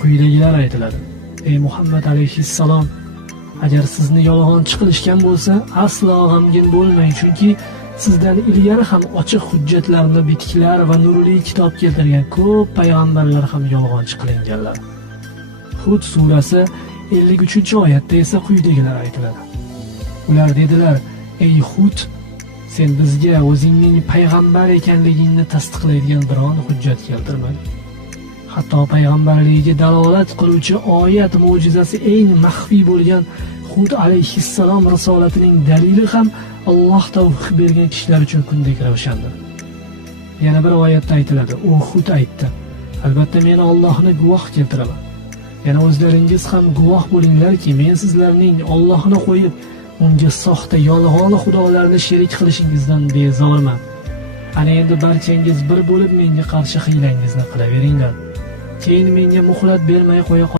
Quyidagilar aytiladi: ey Muhammad alayhissalom, agar sizni yolg'onchi qilishgan bo'lsa, aslo g'amgin bo'lmang, chunki sizdan ilgari ham ochiq hujjatlarni, bitiklar va nurli kitob keltirgan ko'p payg'ambarlar ham yolg'onchi qilinganlar. Hud surasi 53-oyatda esa quyidagilar aytiladi: ular dedilar: ey Hud, sen bizga o'zingning payg'ambar ekanligingni tasdiqlaydigan biron hujjat keltirmading. Hatto payg'ambarligiga dalolat qiluvchi oyat mo'jizasi eng maxfiy bo'lgan Hud alayhissalom risolatining dalili ham Alloh tavfiq bergan kishilar uchun kundek ravshandir. Yana bir oyatda aytiladi: u Hud aytdi: albatta men Allohni guvoh keltiraman. Yana o'zlaringiz ham guvoh bo'linglarki, men sizlarning Allohni qo'yib unga soxta yolg'on xudolarni sherik qilishingizdan bezorman. Ana endi barchangiz bir bo'lib menga qarshi hiylangizni qilaveringlar. Keyin menga muhlat bermay qo'ya